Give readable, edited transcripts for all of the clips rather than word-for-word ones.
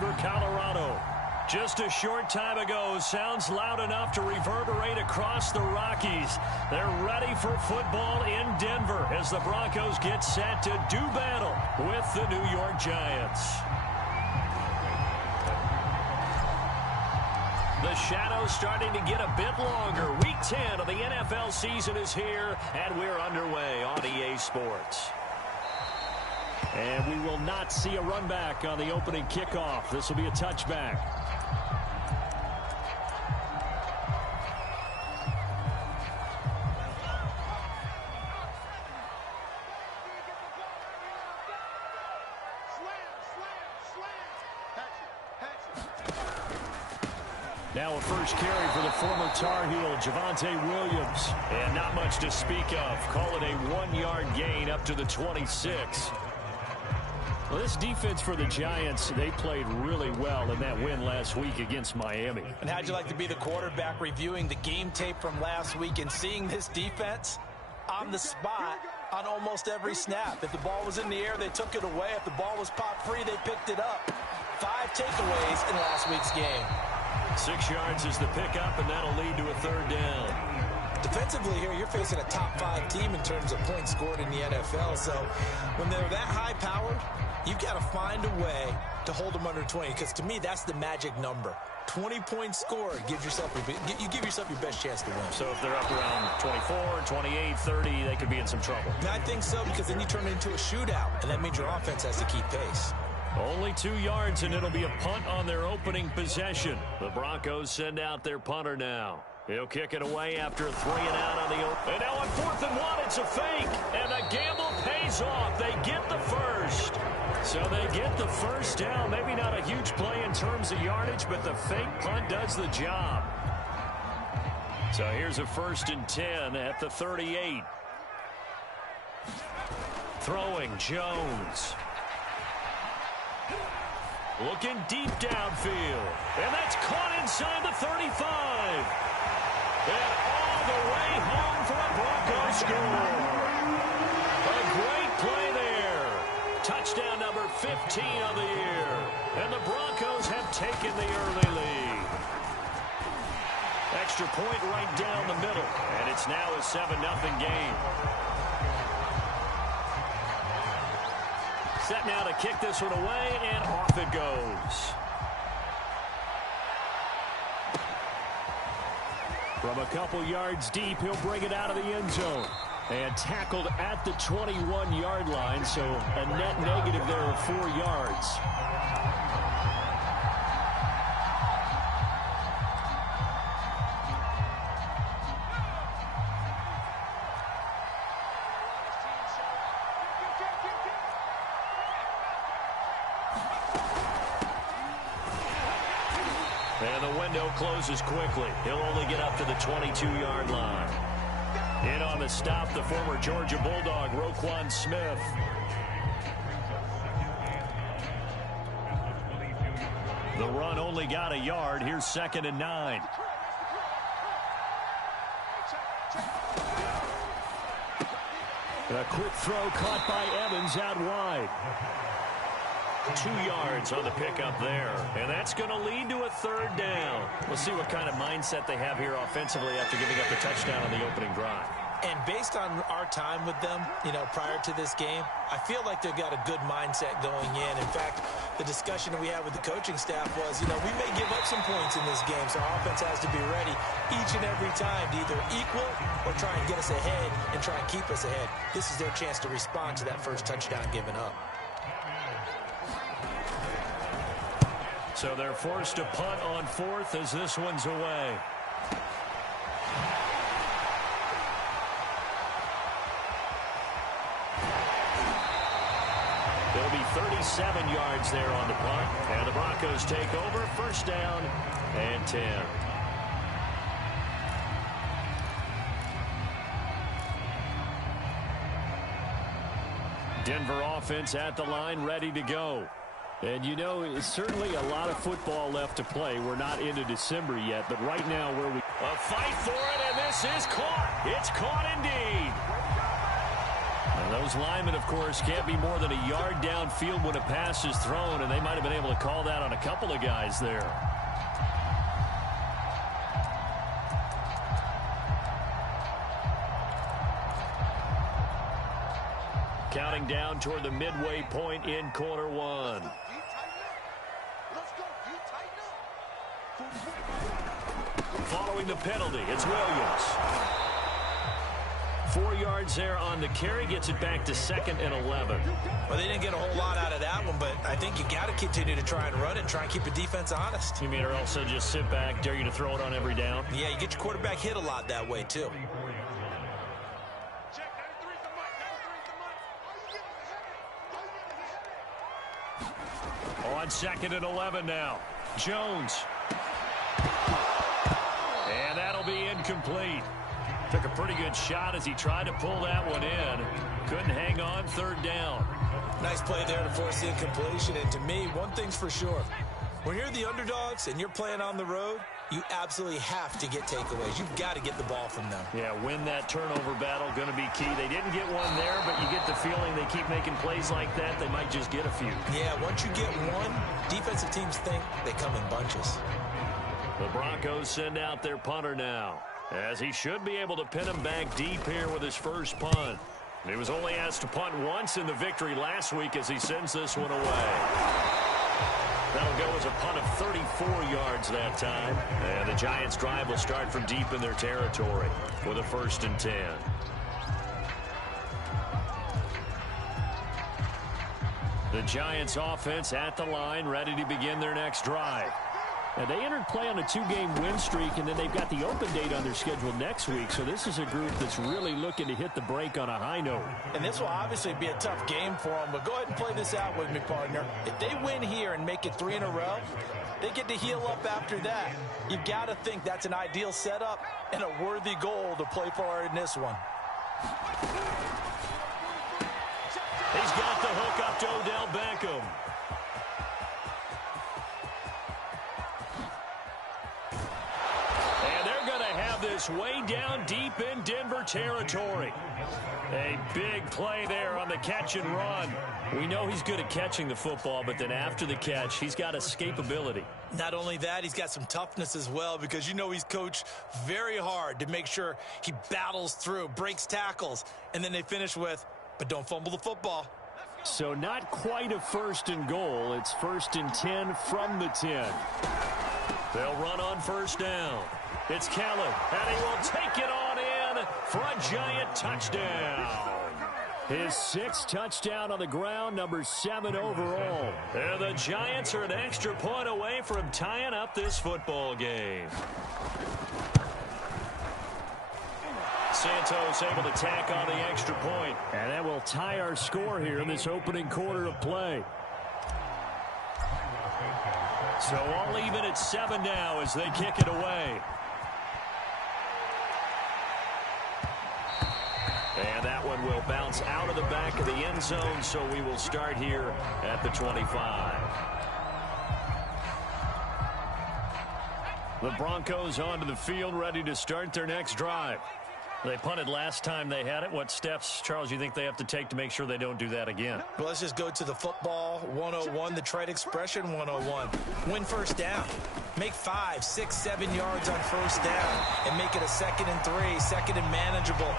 Denver, Colorado. Just a short time ago, sounds loud enough to reverberate across the Rockies. They're ready for football in Denver as the Broncos get set to do battle with the New York Giants. The shadow's starting to get a bit longer. Week 10 of the NFL season is here, and we're underway on EA Sports. And we will not see a run back on the opening kickoff. This will be a touchback. Now a first carry for the former Tar Heel, Javonte Williams. And not much to speak of. Call it a 1-yard gain up to the 26. Well, this defense for the Giants, they played really well in that win last week against Miami. And how'd you like to be the quarterback reviewing the game tape from last week and seeing this defense on the spot on almost every snap? If the ball was in the air, they took it away. If the ball was popped free, they picked it up. 5 takeaways in last week's game. 6 yards is the pickup, and that'll lead to a third down. Defensively here, you're facing a top-5 team in terms of points scored in the NFL. So when they're that high-powered, you've got to find a way to hold them under 20, because to me, that's the magic number. 20 points scored, you give yourself your best chance to win. So if they're up around 24, 28, 30, they could be in some trouble. And I think so, because then you turn it into a shootout, and that means your offense has to keep pace. Only 2 yards, and it'll be a punt on their opening possession. The Broncos send out their punter now. He'll kick it away after a 3 and out on the open. And now on 4th and 1, it's a fake. And the gamble pays off. They get the first. So they get the first down. Maybe not a huge play in terms of yardage, but the fake punt does the job. So here's a 1st and 10 at the 38. Throwing Jones. Looking deep downfield. And that's caught inside the 35. And all the way home for a Broncos score. A great play there. Touchdown number 15 of the year. And the Broncos have taken the early lead. Extra point right down the middle. And it's now a 7-0 game. Set now to kick this one away, and off it goes. From a couple yards deep, he'll bring it out of the end zone. And tackled at the 21-yard line, so a net negative there of 4 yards. And the window closes quickly. He'll only get up to the 22-yard line. In on the stop, the former Georgia Bulldog, Roquan Smith. The run only got a yard. Here's 2nd and 9. A quick throw caught by Evans out wide. 2 yards on the pickup there. And that's going to lead to a third down. We'll see what kind of mindset they have here offensively after giving up the touchdown on the opening drive. And based on our time with them, prior to this game, I feel like they've got a good mindset going in. In fact, the discussion that we had with the coaching staff was, we may give up some points in this game, so our offense has to be ready each and every time to either equal or try and get us ahead and try and keep us ahead. This is their chance to respond to that first touchdown given up. So they're forced to punt on 4th as this one's away. There'll be 37 yards there on the punt. And the Broncos take over. 1st down and 10. Denver offense at the line, ready to go. And it's certainly a lot of football left to play. We're not into December yet, but right now where we... A fight for it, and this is caught. It's caught indeed. And Those linemen, of course, can't be more than a yard downfield when a pass is thrown, and they might have been able to call that on a couple of guys there. Counting down toward the midway point in quarter one. Following the penalty, it's Williams. 4 yards there on the carry, gets it back to 2nd and 11. Well, they didn't get a whole lot out of that one, but I think you got to continue to try and run it and try and keep the defense honest. You mean, or also just sit back, dare you to throw it on every down? Yeah, you get your quarterback hit a lot that way, too. On 2nd and 11 now. Jones. And that'll be incomplete. Took a pretty good shot as he tried to pull that one in. Couldn't hang on, 3rd down. Nice play there to force the incompletion. And to me, one thing's for sure. When you're the underdogs and you're playing on the road, you absolutely have to get takeaways. You've got to get the ball from them. Yeah, win that turnover battle, going to be key. They didn't get one there, but you get the feeling they keep making plays like that, they might just get a few. Yeah, once you get one, defensive teams think they come in bunches. The Broncos send out their punter now, as he should be able to pin him back deep here with his first punt. He was only asked to punt once in the victory last week as he sends this one away. That'll go as a punt of 34 yards that time. And the Giants' drive will start from deep in their territory with a 1st and 10. The Giants' offense at the line, ready to begin their next drive. Now, they entered play on a 2-game win streak, and then they've got the open date on their schedule next week. So this is a group that's really looking to hit the break on a high note. And this will obviously be a tough game for them, but go ahead and play this out with me, partner. If they win here and make it 3 in a row, they get to heal up after that. You've got to think that's an ideal setup and a worthy goal to play for in this one. He's got the hook up to Odell Beckham. This way down deep in Denver territory. A big play there on the catch and run. We know he's good at catching the football, but then after the catch, he's got escapability. Not only that, he's got some toughness as well, because you know he's coached very hard to make sure he battles through, breaks tackles, and then they finish with, but don't fumble the football. So not quite a 1st and goal. It's 1st and 10 from the 10. They'll run on 1st down. It's Kellen, and he will take it on in for a Giant touchdown. His 6th touchdown on the ground, number 7 overall. And the Giants are an extra point away from tying up this football game. Santos able to tack on the extra point. And that will tie our score here in this opening quarter of play. So all even at 7 now as they kick it away. And that one will bounce out of the back of the end zone, so we will start here at the 25. The Broncos onto the field, ready to start their next drive. They punted last time they had it. What steps, Charles, you think they have to take to make sure they don't do that again? Well, let's just go to the football 101, the trade expression 101. Win 1st down. Make 5, 6, 7 yards on 1st down and make it a 2nd and 3, 2nd and manageable.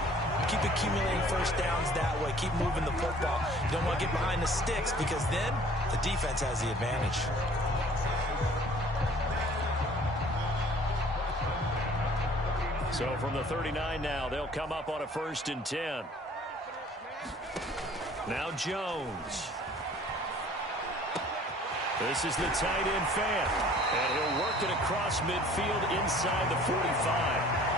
Keep accumulating 1st downs that way. Keep moving the football. You don't want to get behind the sticks because then the defense has the advantage. So from the 39 now, they'll come up on a 1st and 10. Now Jones. This is the tight end fan. And he'll work it across midfield inside the 45.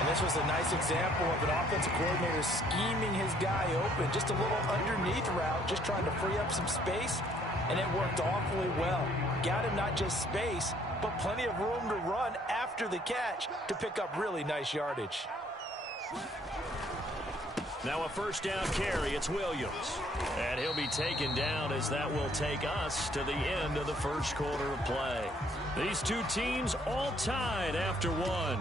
And this was a nice example of an offensive coordinator scheming his guy open. Just a little underneath route, just trying to free up some space. And it worked awfully well. Got him not just space, but plenty of room to run after the catch to pick up really nice yardage. Now a 1st down carry. It's Williams. And he'll be taken down as that will take us to the end of the 1st quarter of play. These two teams all tied after 1.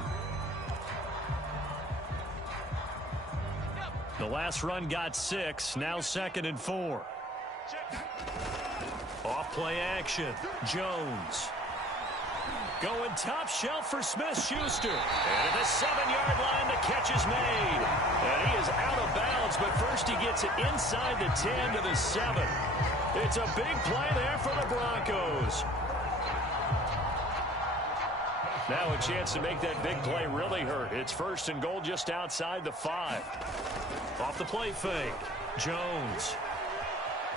The last run got 6. Now 2nd and 4. Off play action. Jones. Going top shelf for Smith-Schuster. And at the 7-yard line, the catch is made. And he is out of bounds, but first he gets it inside the 10 to the 7. It's a big play there for the Broncos. Now a chance to make that big play really hurt. It's 1st and goal just outside the 5. Off the play fake. Jones.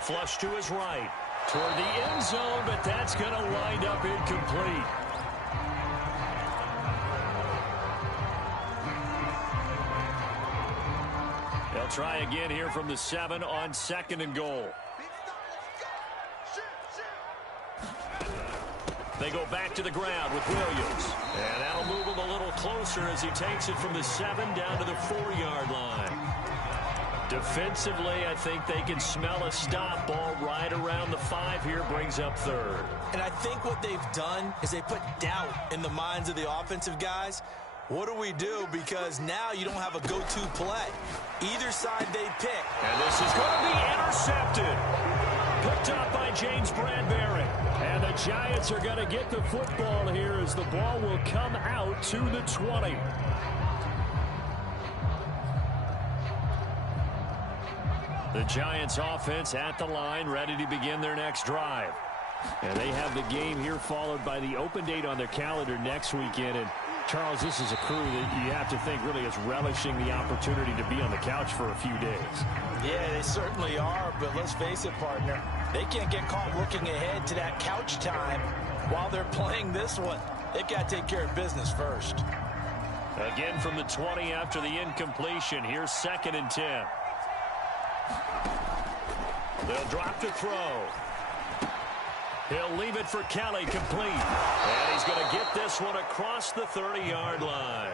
Flush to his right. Toward the end zone, but that's going to wind up incomplete. They'll try again here from the 7 on 2nd and goal. They go back to the ground with Williams. And that'll move him a little closer as he takes it from the 7 down to the 4-yard line. Defensively, I think they can smell a stop. Ball right around the 5 here, brings up 3rd. And I think what they've done is they put doubt in the minds of the offensive guys. What do we do? Because now you don't have a go-to play. Either side they pick. And this is going to be intercepted. Picked up by James Bradbury. And the Giants are going to get the football here as the ball will come out to the 20. The Giants offense at the line, ready to begin their next drive. And they have the game here followed by the open date on their calendar next weekend. And Charles, this is a crew that you have to think really is relishing the opportunity to be on the couch for a few days. Yeah, they certainly are, but let's face it, partner. They can't get caught looking ahead to that couch time while they're playing this one. They've got to take care of business first. Again from the 20 after the incompletion. Here's 2nd and 10. They'll drop to throw. He'll leave it for Kelly, complete. And he's going to get this one across the 30-yard line.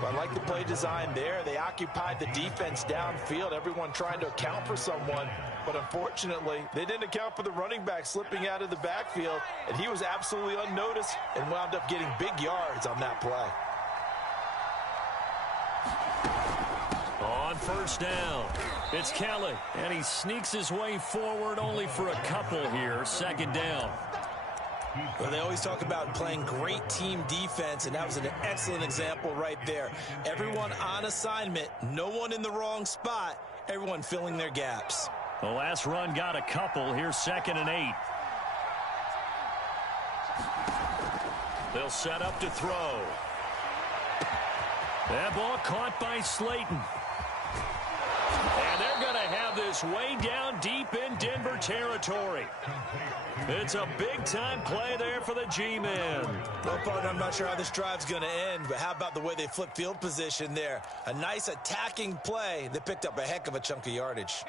Well, I like the play design there. They occupied the defense downfield, everyone trying to account for someone. But unfortunately, they didn't account for the running back slipping out of the backfield, and he was absolutely unnoticed and wound up getting big yards on that play. On 1st down, it's Kelly, and he sneaks his way forward only for a couple here. 2nd down. Well, they always talk about playing great team defense, and that was an excellent example right there. Everyone on assignment, no one in the wrong spot, everyone filling their gaps. The last run got a couple. Here's 2nd and 8. They'll set up to throw. That ball caught by Slayton. And they're going to have this way down deep in Denver territory. It's a big-time play there for the G-men. Well, partner, I'm not sure how this drive's going to end, but how about the way they flip field position there? A nice attacking play that picked up a heck of a chunk of yardage.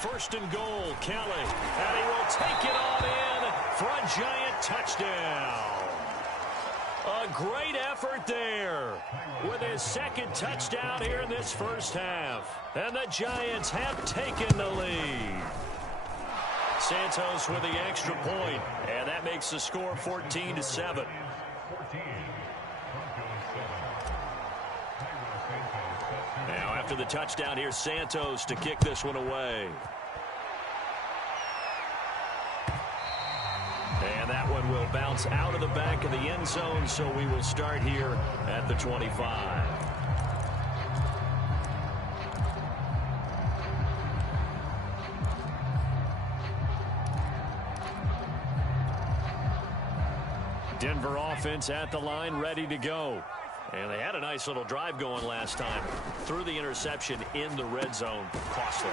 First and goal, Kelly. And he will take it on in for a Giant touchdown. A great effort there with his 2nd touchdown here in this first half. And the Giants have taken the lead. Santos with the extra point, and that makes the score 14-7. Now after the touchdown, here's Santos to kick this one away. And that one will bounce out of the back of the end zone, so we will start here at the 25. Denver offense at the line, ready to go. And they had a nice little drive going last time. Threw the interception in the red zone. Costly.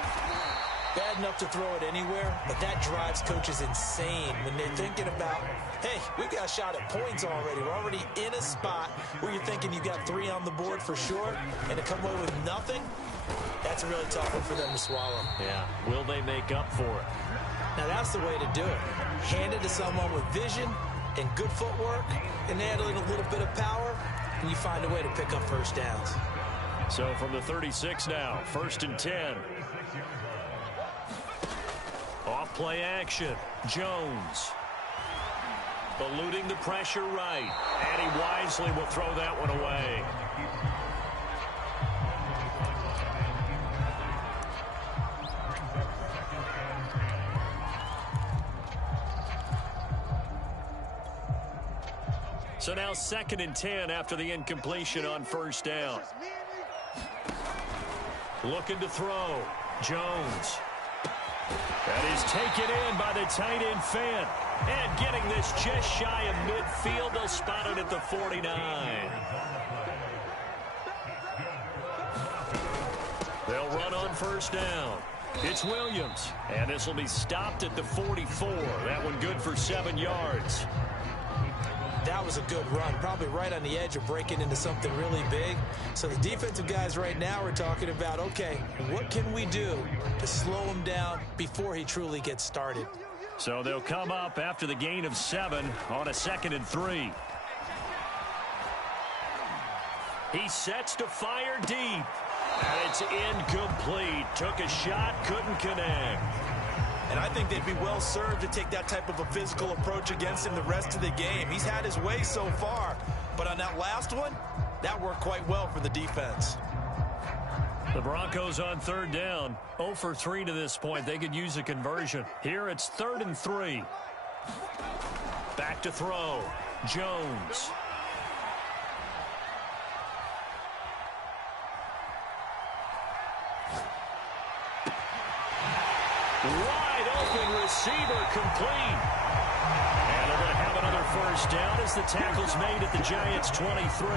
Bad enough to throw it anywhere, but that drives coaches insane when they're thinking about, hey, we've got a shot at points already. We're already in a spot where you're thinking you've got 3 on the board for sure, and to come away with nothing, that's a really tough one for them to swallow. Yeah, will they make up for it? Now that's the way to do it. Hand it to someone with vision and good footwork, and add in a little bit of power, and you find a way to pick up first downs. So from the 36 now, 1st and 10. Off play action. Jones. eluding the pressure right. And he wisely will throw that one away. So now 2nd and 10 after the incompletion on first down. Looking to throw. Jones. That is taken in by the tight end Fant. And getting this just shy of midfield. They'll spot it at the 49. They'll run on first down. It's Williams. And this will be stopped at the 44. That one good for 7 yards. That was a good run, probably right on the edge of breaking into something really big. So the defensive guys right now are talking about, okay, what can we do to slow him down before he truly gets started? So they'll come up after the gain of 7 on a 2nd and 3. He sets to fire deep. And it's incomplete. Took a shot, couldn't connect. And I think they'd be well served to take that type of a physical approach against him the rest of the game. He's had his way so far, but on that last one, that worked quite well for the defense. The Broncos on 3rd down, 0 for 3 to this point. They could use a conversion. Here it's 3rd and 3. Back to throw. Jones. Wide open receiver complete. And they're going to have another first down as the tackle's made at the Giants' 23.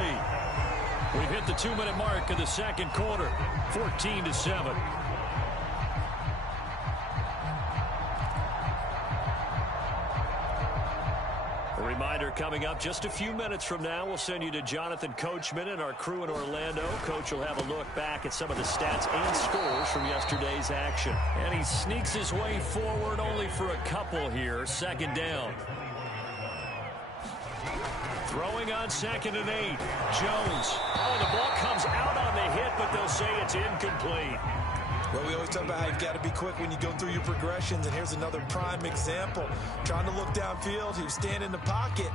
We've hit the 2-minute mark of the 2nd quarter, 14-7. A reminder coming up just a few minutes from now, we'll send you to Jonathan Coachman and our crew in Orlando. Coach will have a look back at some of the stats and scores from yesterday's action. And he sneaks his way forward only for a couple here, 2nd down. Throwing on 2nd and 8. Jones. Oh, the ball comes out on the hit, but they'll say it's incomplete. Well, we always talk about how you've got to be quick when you go through your progressions, and here's another prime example. Trying to look downfield, he was standing in the pocket,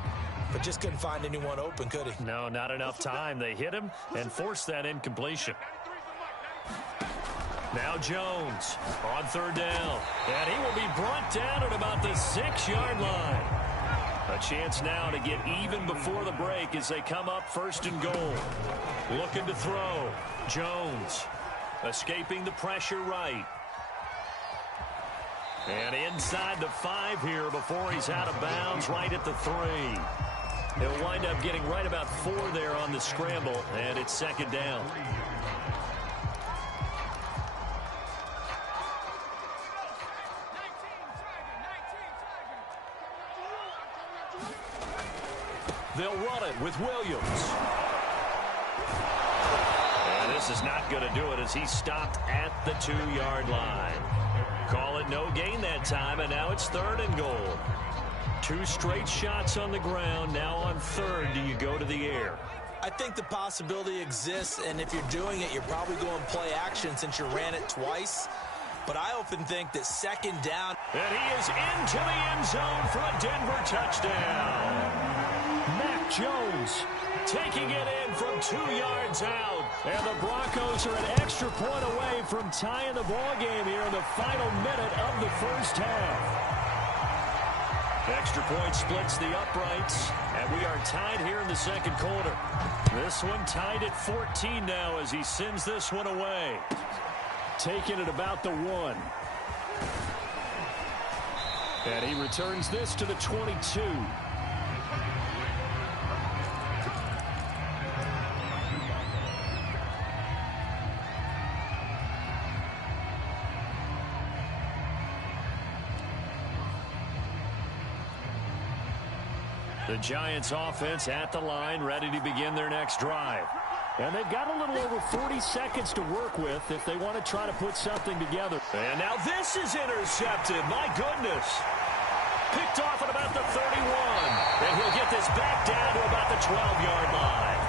but just couldn't find anyone open, could he? No, not enough time. They hit him and forced that incompletion. Now Jones on 3rd down, and he will be brought down at about the 6-yard line. A chance now to get even before the break as they come up 1st and goal. Looking to throw. Jones escaping the pressure right. And inside the 5 here before he's out of bounds right at the 3. He'll wind up getting right about 4 there on the scramble, and it's 2nd down. They'll run it with Williams. And this is not going to do it as he's stopped at the 2-yard line. Call it no gain that time, and now it's 3rd and goal. 2 straight shots on the ground. Now on 3rd, do you go to the air? I think the possibility exists, and if you're doing it, you're probably going play action since you ran it twice. But I often think that 2nd down. And he is into the end zone for a Denver touchdown. Mac Jones taking it in from 2 yards out. And the Broncos are an extra point away from tying the ball game here in the final minute of the first half. Extra point splits the uprights, and we are tied here in the 2nd quarter. This one tied at 14 now as he sends this one away. Taking it about the 1. And he returns this to the 22. The Giants offense at the line, ready to begin their next drive. And they've got a little over 40 seconds to work with if they want to try to put something together. And now this is intercepted. My goodness. Picked off at about the 31. And he'll get this back down to about the 12-yard line.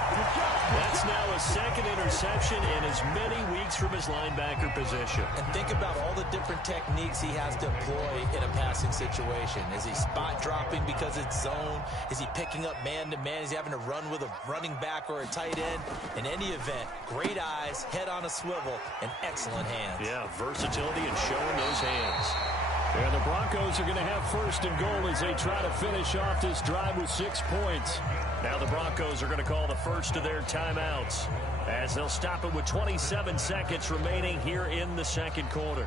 That's now a second interception in as many weeks from his linebacker position. And think about all the different techniques he has to employ in a passing situation. Is he spot dropping because it's zone? Is he picking up man-to-man? Is he having to run with a running back or a tight end? In any event, great eyes, head on a swivel, and excellent hands. Yeah, versatility and showing those hands. And the Broncos are going to have first and goal as they try to finish off this drive with 6 points. Now the Broncos are going to call the first of their timeouts as they'll stop it with 27 seconds remaining here in the second quarter.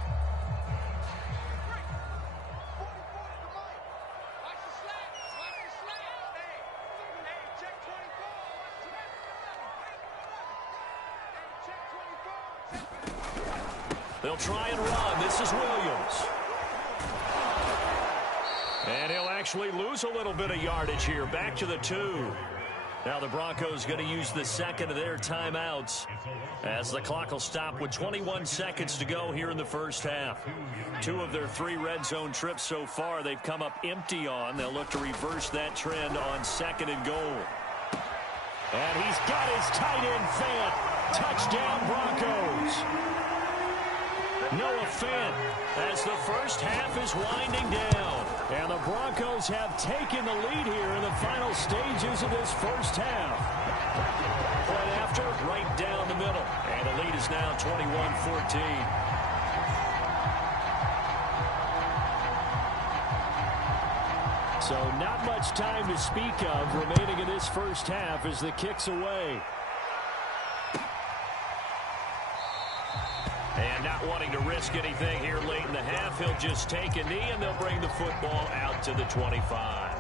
They'll try and run. This is Williams. And he'll actually lose a little bit of yardage here. Back to the 2. Now the Broncos going to use the second of their timeouts as the clock will stop with 21 seconds to go here in the first half. 2 of their 3 red zone trips so far they've come up empty on. They'll look to reverse that trend on second and goal. And he's got his tight end Fant. Touchdown Broncos. Noah Fant as the first half is winding down. And the Broncos have taken the lead here in the final stages of this first half. Right after, right down the middle. And the lead is now 21-14. So not much time to speak of remaining in this first half as the kick's away. And not wanting to risk anything here late in the half, he'll just take a knee and they'll bring the football out to the 25.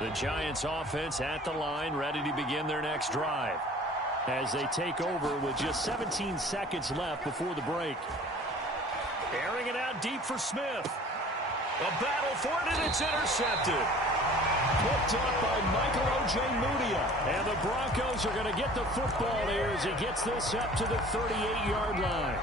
The Giants offense at the line, ready to begin their next drive as they take over with just 17 seconds left before the break. Airing it out deep for Smith. A battle for it, and it's intercepted. Picked up by Michael Ojemudia. And the Broncos are going to get the football here as he gets this up to the 38-yard line.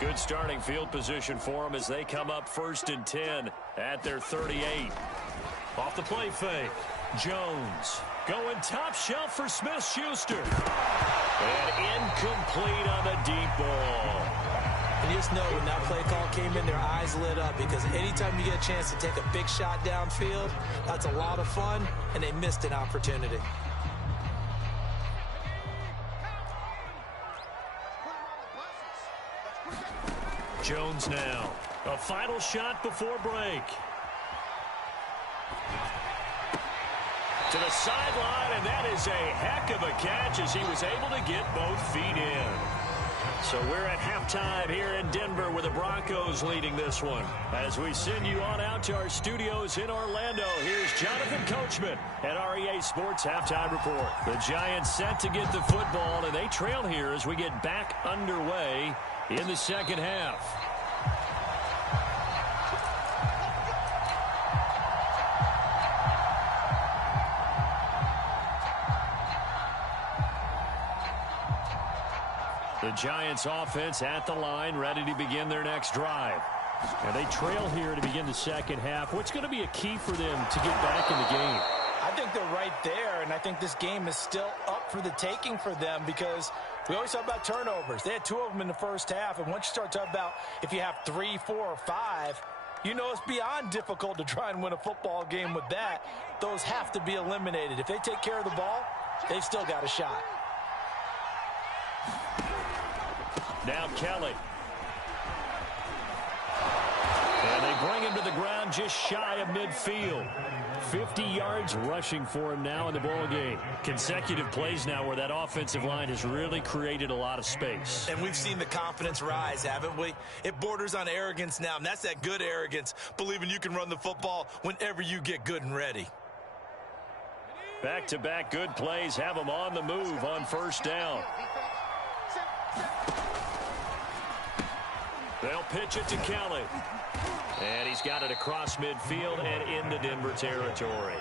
Good starting field position for them as they come up 1st and 10 at their 38. Off the play fake. Jones going top shelf for Smith-Schuster. And incomplete on the deep ball. And you just know when that play call came in, their eyes lit up because anytime you get a chance to take a big shot downfield, that's a lot of fun, and they missed an opportunity. Jones now. A final shot before break. To the sideline, and that is a heck of a catch as he was able to get both feet in. So we're at halftime here in Denver with the Broncos leading this one. As we send you on out to our studios in Orlando, here's Jonathan Coachman at REA Sports Halftime Report. The Giants set to get the football, and they trail here as we get back underway in the second half. The Giants offense at the line, ready to begin their next drive. And they trail here to begin the second half. What's going to be a key for them to get back in the game? I think they're right there, and I think this game is still up for the taking for them because we always talk about turnovers. They had 2 of them in the first half, and once you start talking about if you have 3, 4, or 5, you know it's beyond difficult to try and win a football game with that. Those have to be eliminated. If they take care of the ball, they've still got a shot. Now Kelly. And they bring him to the ground just shy of midfield. 50 yards rushing for him now in the ball game. Consecutive plays now where that offensive line has really created a lot of space. And we've seen the confidence rise, haven't we? It borders on arrogance now, and that's that good arrogance, believing you can run the football whenever you get good and ready. Back-to-back good plays have them on the move on first down. They'll pitch it to Kelly. And he's got it across midfield and into Denver territory.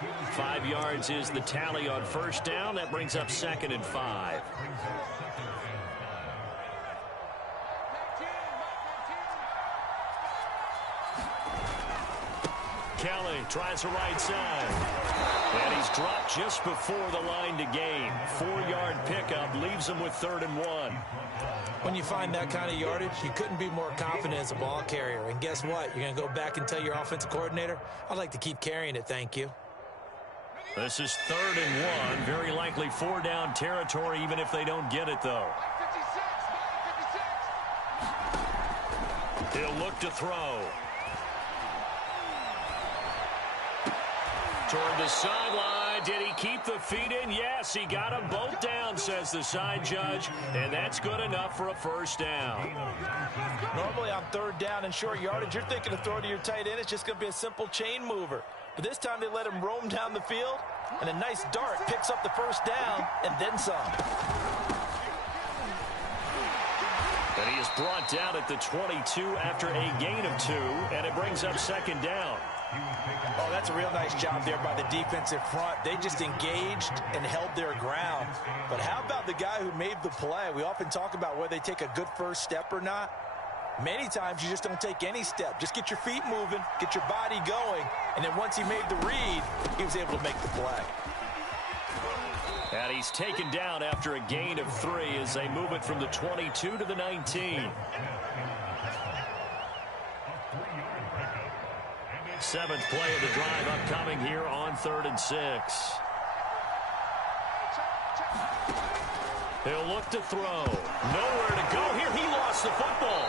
5 yards is the tally on first down. That brings up 2nd and 5. Kelly tries the right side. And he's dropped just before the line to gain. 4-yard pickup leaves him with 3rd and 1. When you find that kind of yardage, you couldn't be more confident as a ball carrier. And guess what? You're going to go back and tell your offensive coordinator, I'd like to keep carrying it, thank you. This is 3rd and 1. Very likely 4-down territory, even if they don't get it, though. He'll look to throw. Toward the sideline. Did he keep the feet in? Yes, he got them both down, says the side judge. And that's good enough for a 1st down. Normally on 3rd down and short yardage, you're thinking of throwing to your tight end. It's just going to be a simple chain mover. But this time they let him roam down the field. And a nice dart picks up the 1st down and then some. And he is brought down at the 22 after a gain of 2. And it brings up 2nd down. Oh, that's a real nice job there by the defensive front. They just engaged and held their ground. But how about the guy who made the play? We often talk about whether they take a good first step or not. Many times you just don't take any step. Just get your feet moving, get your body going, and then once he made the read, he was able to make the play. And he's taken down after a gain of 3 as they move it from the 22 to the 19. 7th play of the drive upcoming here on 3rd and 6. He'll look to throw. Nowhere to go here. He lost the football.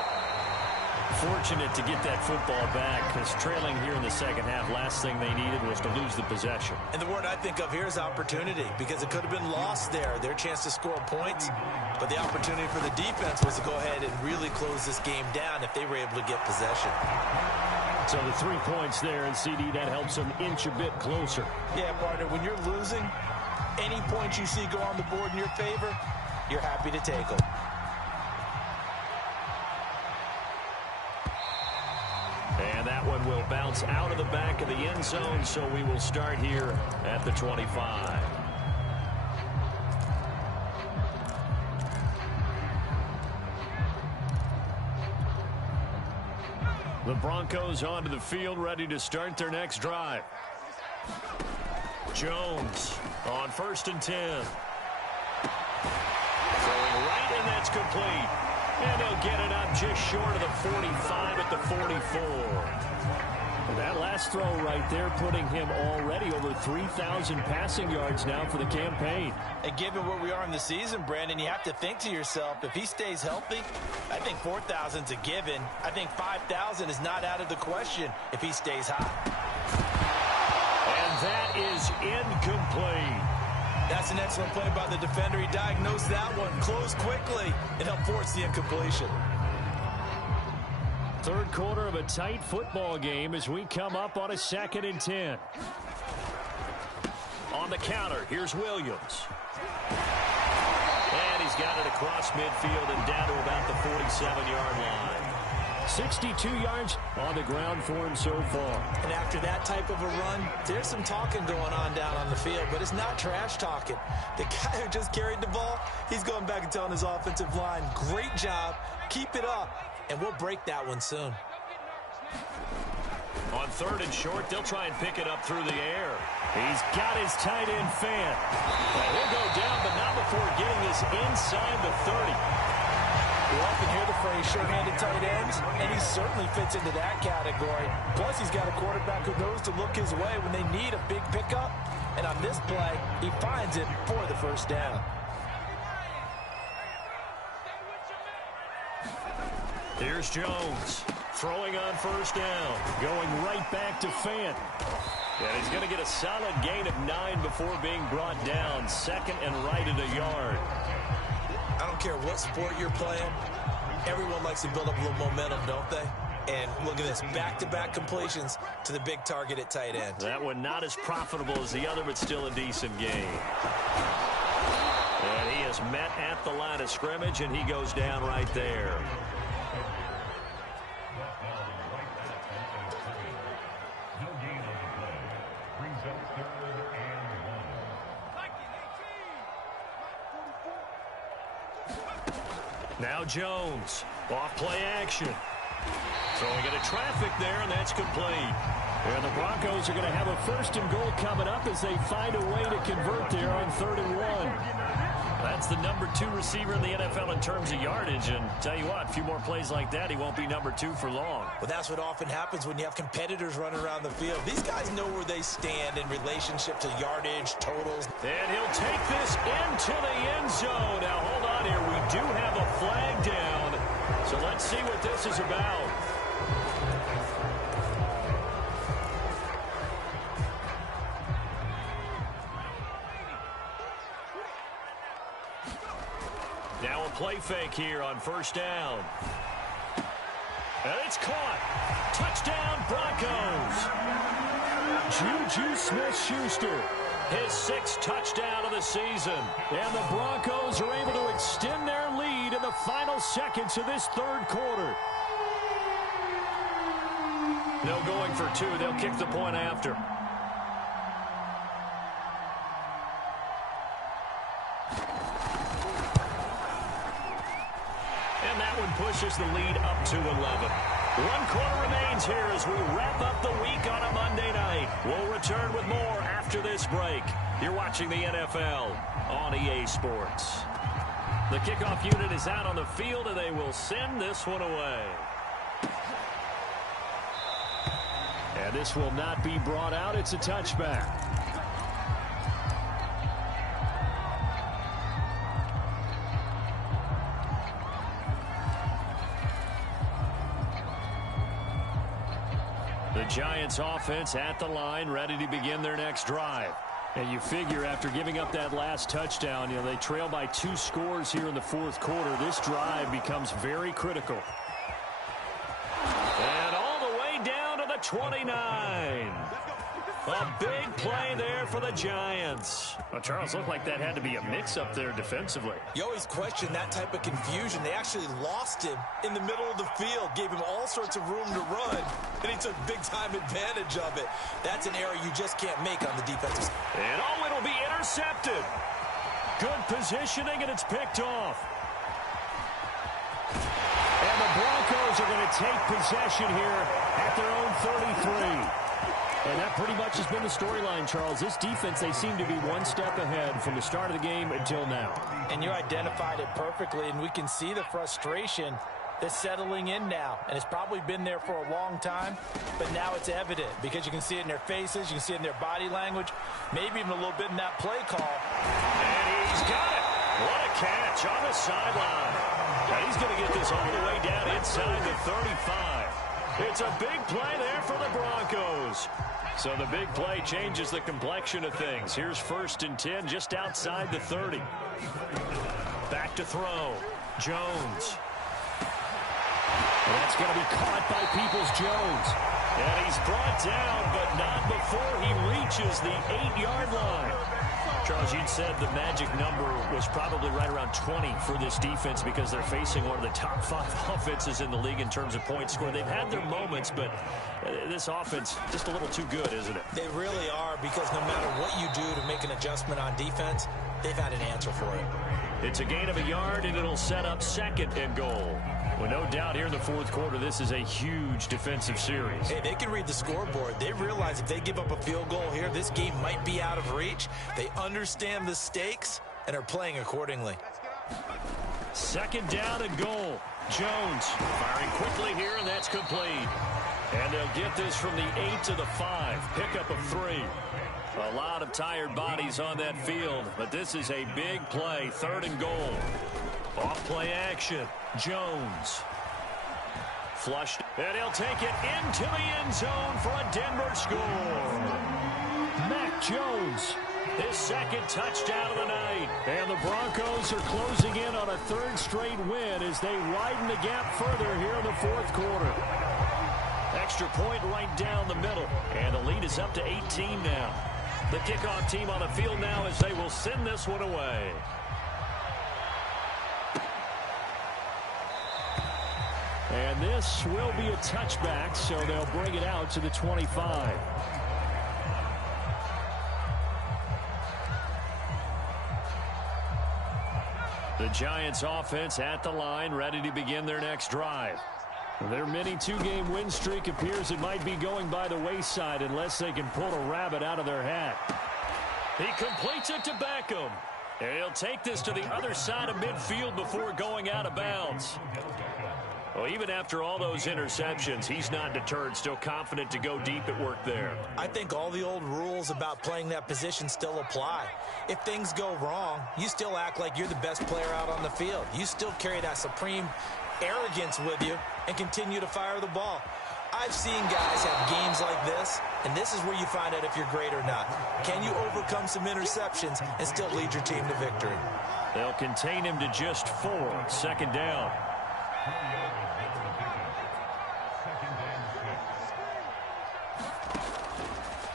Fortunate to get that football back because trailing here in the 2nd half, last thing they needed was to lose the possession. And the word I think of here is opportunity because it could have been lost there. Their chance to score points. But the opportunity for the defense was to go ahead and really close this game down if they were able to get possession. So the 3 points there, and CD, that helps them inch a bit closer. Yeah, partner, when you're losing, any points you see go on the board in your favor, you're happy to take them. And that one will bounce out of the back of the end zone, so we will start here at the 25. The Broncos onto the field, ready to start their next drive. Jones on 1st and 10. Throwing right, and that's complete. And they'll get it up just short of the 45 at the 44. And that last throw right there putting him already over 3,000 passing yards now for the campaign. And given where we are in the season, Brandon, you have to think to yourself, if he stays healthy, I think 4,000 is a given. I think 5,000 is not out of the question if he stays hot. And that is incomplete. That's an excellent play by the defender. He diagnosed that one, closed quickly, and helped force the incompletion. 3rd quarter of a tight football game as we come up on a 2nd and 10. On the counter, here's Williams. And he's got it across midfield and down to about the 47-yard line. 62 yards on the ground for him so far. And after that type of a run, there's some talking going on down on the field, but it's not trash talking. The guy who just carried the ball, he's going back and telling his offensive line, great job, keep it up, and we'll break that one soon. On 3rd and short, they'll try and pick it up through the air. He's got his tight end fan. Well, he'll go down, but not before getting this inside the 30. We often hear the phrase sure-handed tight ends, and he certainly fits into that category. Plus, he's got a quarterback who knows to look his way when they need a big pickup. And on this play, he finds it for the 1st down. Here's Jones throwing on 1st down, going right back to Fant. And he's going to get a solid gain of 9 before being brought down. 2nd and right at a yard. I don't care what sport you're playing. Everyone likes to build up a little momentum, don't they? And look at this, back-to-back completions to the big target at tight end. That one not as profitable as the other, but still a decent game. And he is met at the line of scrimmage, and he goes down right there. Brings up 3rd Now Jones. Off play action. Throwing into traffic there, and that's complete. And the Broncos are going to have a 1st and goal coming up as they find a way to convert there on 3rd and 1. That's the number 2 receiver in the NFL in terms of yardage. And tell you what, a few more plays like that, he won't be number 2 for long. Well, that's what often happens when you have competitors running around the field. These guys know where they stand in relationship to yardage, totals. And he'll take this into the end zone. Now, hold on here. We do have a flag down. So let's see what this is about. Now a play fake here on 1st down. And it's caught. Touchdown, Broncos. Juju Smith-Schuster, his 6th touchdown of the season. And the Broncos are able to extend their lead in the final seconds of this 3rd quarter. No going for 2. They'll kick the point after. And that one pushes the lead up to 11. 1 quarter remains here as we wrap up the week on a Monday night. We'll return with more after this break. You're watching the NFL on EA Sports. The kickoff unit is out on the field, and they will send this one away. And this will not be brought out. It's a touchback. The Giants offense at the line, ready to begin their next drive. And you figure after giving up that last touchdown, they trail by 2 scores here in the 4th quarter. This drive becomes very critical. And all the way down to the 29. A big play there for the Giants. Well, Charles, looked like that had to be a mix-up there defensively. You always question that type of confusion. They actually lost him in the middle of the field, gave him all sorts of room to run, and he took big-time advantage of it. That's an error you just can't make on the defensive side. And it'll be intercepted. Good positioning, and it's picked off. And the Broncos are going to take possession here at their own 33. And that pretty much has been the storyline, Charles. This defense, they seem to be one step ahead from the start of the game until now. And you identified it perfectly, and we can see the frustration that's settling in now. And it's probably been there for a long time, but now it's evident because you can see it in their faces, you can see it in their body language, maybe even a little bit in that play call. And he's got it. What a catch on the sideline. And he's going to get this all the way down inside the 35. It's a big play there for the Broncos. So the big play changes the complexion of things. Here's 1st and 10 just outside the 30. Back to throw. Jones. And that's going to be caught by Peoples-Jones. And he's brought down, but not before he reaches the 8-yard line. Charles, you'd said the magic number was probably right around 20 for this defense because they're facing one of the top 5 offenses in the league in terms of points scored. They've had their moments, but this offense just a little too good, isn't it? They really are, because no matter what you do to make an adjustment on defense, they've had an answer for it. It's a gain of a yard, and it'll set up 2nd and goal. Well, no doubt here in the 4th quarter, this is a huge defensive series. Hey, they can read the scoreboard. They realize if they give up a field goal here, this game might be out of reach. They understand the stakes and are playing accordingly. 2nd down and goal. Jones firing quickly here, and that's complete. And they'll get this from the 8 to the 5. Pickup of 3. A lot of tired bodies on that field, but this is a big play. 3rd and goal. Off play action. Jones. Flushed. And he'll take it into the end zone for a Denver score. Mac Jones. His 2nd touchdown of the night. And the Broncos are closing in on a 3rd straight win as they widen the gap further here in the 4th quarter. Extra point right down the middle. And the lead is up to 18 now. The kickoff team on the field now as they will send this one away. And this will be a touchback, so they'll bring it out to the 25. The Giants offense at the line, ready to begin their next drive. Their mini two-game win streak appears it might be going by the wayside unless they can pull a rabbit out of their hat. He completes it to Beckham. And he'll take this to the other side of midfield before going out of bounds. Well, even after all those interceptions, he's not deterred, still confident to go deep at work there. I think all the old rules about playing that position still apply. If things go wrong, you still act like you're the best player out on the field. You still carry that supreme arrogance with you and continue to fire the ball. I've seen guys have games like this, and this is where you find out if you're great or not. Can you overcome some interceptions and still lead your team to victory? They'll contain him to just 4. Second down.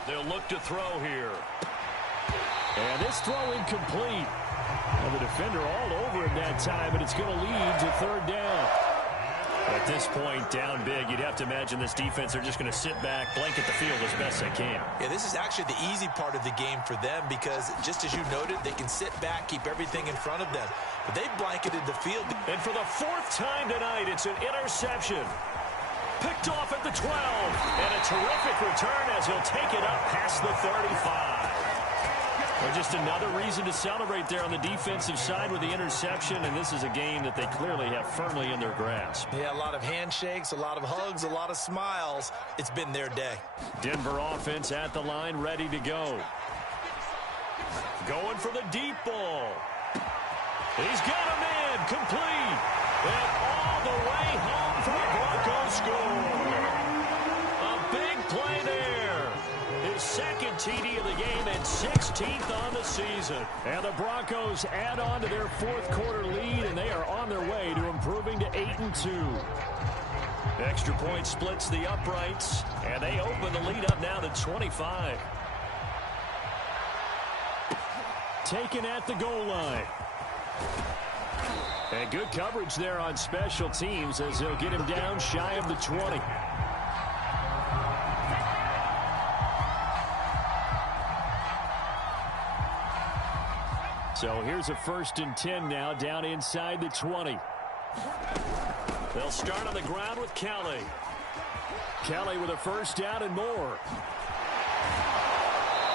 They'll look to throw here. And this throw incomplete. Well, the defender all over him that time, and it's going to lead to third down. At this point, down big, you'd have to imagine this defense are just going to sit back, blanket the field as best they can. Yeah, this is actually the easy part of the game for them because, just as you noted, they can sit back, keep everything in front of them. But they blanketed the field. And for the 4th time tonight, it's an interception. Picked off at the 12. And a terrific return as he'll take it up past the 35. Well, just another reason to celebrate there on the defensive side with the interception, and this is a game that they clearly have firmly in their grasp. Yeah, a lot of handshakes, a lot of hugs, a lot of smiles. It's been their day. Denver offense at the line, ready to go. Going for the deep ball. He's got him in, complete. And all the way home for a Broncos score. A big play there. His second TD of the game and 16th on the season. And the Broncos add on to their 4th quarter lead, and they are on their way to improving to 8-2. Extra point splits the uprights, and they open the lead up now to 25. Taken at the goal line. And good coverage there on special teams as they'll get him down shy of the 20. So here's a 1st and 10 now down inside the 20. They'll start on the ground with Kelly. Kelly with a 1st down and more.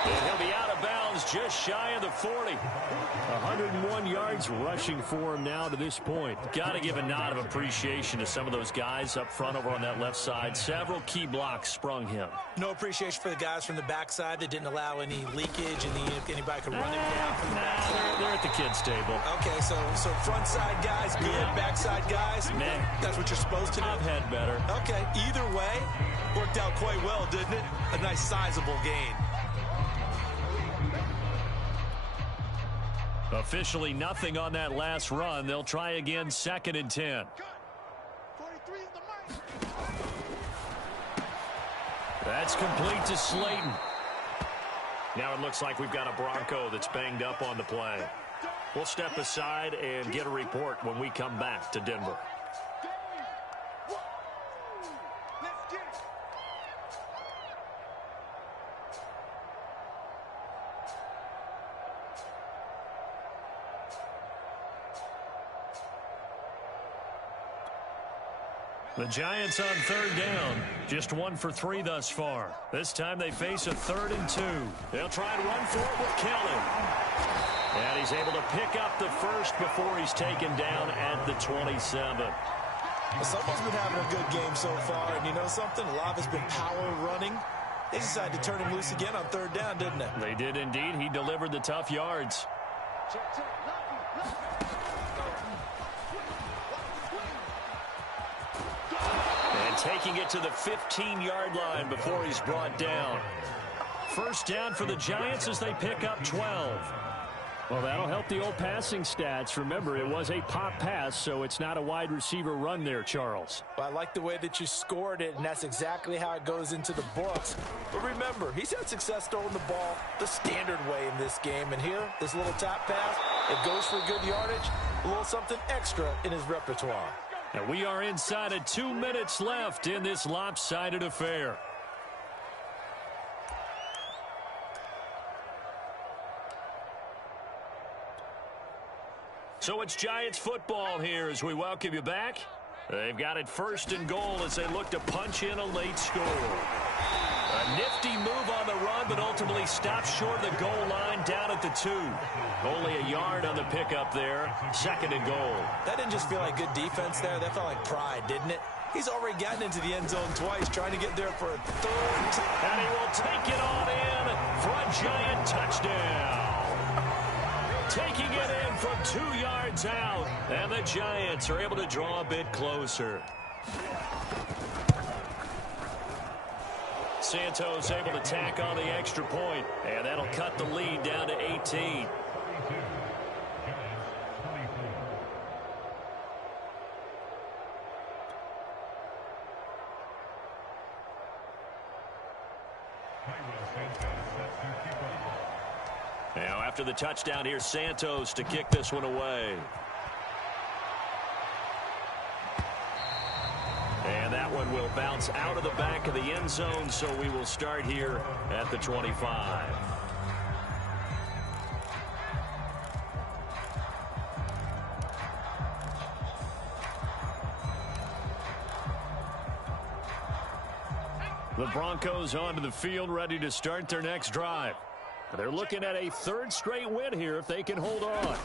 And he'll be out of bounds just shy of the 40. 101 yards rushing for him now to this point. Got to give a nod of appreciation to some of those guys up front over on that left side. Several key blocks sprung him. No appreciation for the guys from the backside that didn't allow any leakage and anybody could run it down from the backside. They're at the kids' table. Okay, so front side guys good, backside guys, man, that's what you're supposed to do. I've had better. Okay, either way, worked out quite well, didn't it? A nice sizable gain. Officially nothing on that last run. They'll try again, 2nd and 10. That's complete to Slayton. Now it looks like we've got a Bronco that's banged up on the play. We'll step aside and get a report when we come back to Denver. The Giants on 3rd down. Just 1 for 3 thus far. This time they face a 3rd and 2. They'll try and run for it with Kelly. And he's able to pick up the 1st before he's taken down at the 27. Well, someone's been having a good game so far, and you know something? A lot has been power running. They decided to turn him loose again on 3rd down, didn't they? They did indeed. He delivered the tough yards. And taking it to the 15-yard line before he's brought down. 1st down for the Giants as they pick up 12. Well, that'll help the old passing stats. Remember, it was a pop pass, so it's not a wide receiver run there, Charles. Well, I like the way that you scored it, and that's exactly how it goes into the books. But remember, he's had success throwing the ball the standard way in this game. And here, this little tap pass, it goes for good yardage, a little something extra in his repertoire. And we are inside of 2 minutes left in this lopsided affair. So it's Giants football here as we welcome you back. They've got it 1st and goal as they look to punch in a late score. A nifty move on the run, but ultimately stops short of the goal line down at the 2. Only a yard on the pickup there. 2nd and goal. That didn't just feel like good defense there. That felt like pride, didn't it? He's already gotten into the end zone twice, trying to get there for a 3rd time. And he will take it on in for a Giant touchdown. Taking it in from 2 yards out. And the Giants are able to draw a bit closer. Santos able to tack on the extra point. And that'll cut the lead down to 18. Now after the touchdown, here's Santos to kick this one away. And that one will bounce out of the back of the end zone, so we will start here at the 25. The Broncos onto the field, ready to start their next drive. They're looking at a 3rd straight win here if they can hold on.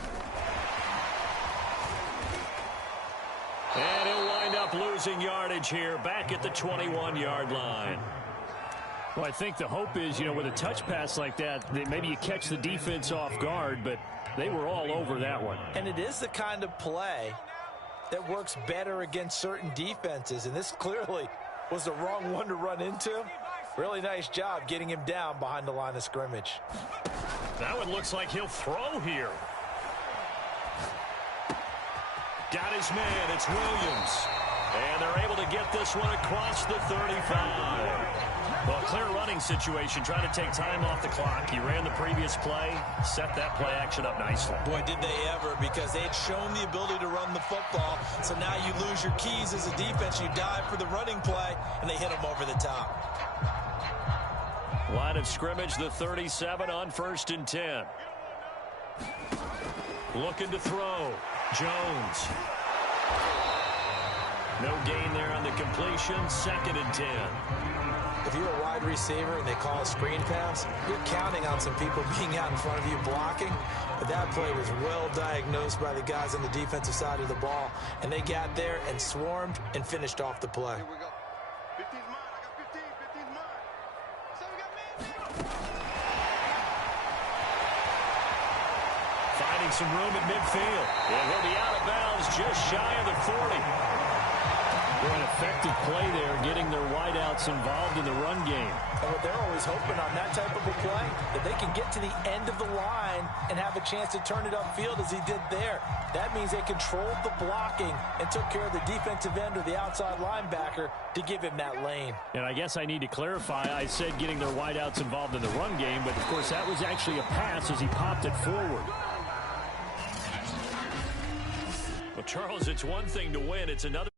And he'll wind up losing yardage here back at the 21-yard line. Well, I think the hope is, with a touch pass like that, maybe you catch the defense off guard, but they were all over that one. And it is the kind of play that works better against certain defenses, and this clearly was the wrong one to run into. Really nice job getting him down behind the line of scrimmage. That one looks like he'll throw here. Got his man. It's Williams. And they're able to get this one across the 35. Well, clear running situation, trying to take time off the clock. He ran the previous play, set that play action up nicely. Boy, did they ever, because they had shown the ability to run the football. So now you lose your keys as a defense. You dive for the running play, and they hit him over the top. Line of scrimmage, the 37 on 1st and 10. Looking to throw. Jones. No gain there on the completion. 2nd and 10. If you're a wide receiver and they call a screen pass, you're counting on some people being out in front of you blocking. But that play was well diagnosed by the guys on the defensive side of the ball. And they got there and swarmed and finished off the play. Here we go. 15's mine. I got 15. 15's mine. So we got man. Finding some room at midfield. And he'll be out of bounds just shy of the 40. An effective play there, getting their wideouts involved in the run game. And what they're always hoping on that type of a play, that they can get to the end of the line and have a chance to turn it upfield as he did there. That means they controlled the blocking and took care of the defensive end or the outside linebacker to give him that lane. And I guess I need to clarify, I said getting their wideouts involved in the run game, but of course that was actually a pass as he popped it forward. Well, Charles, it's one thing to win, it's another.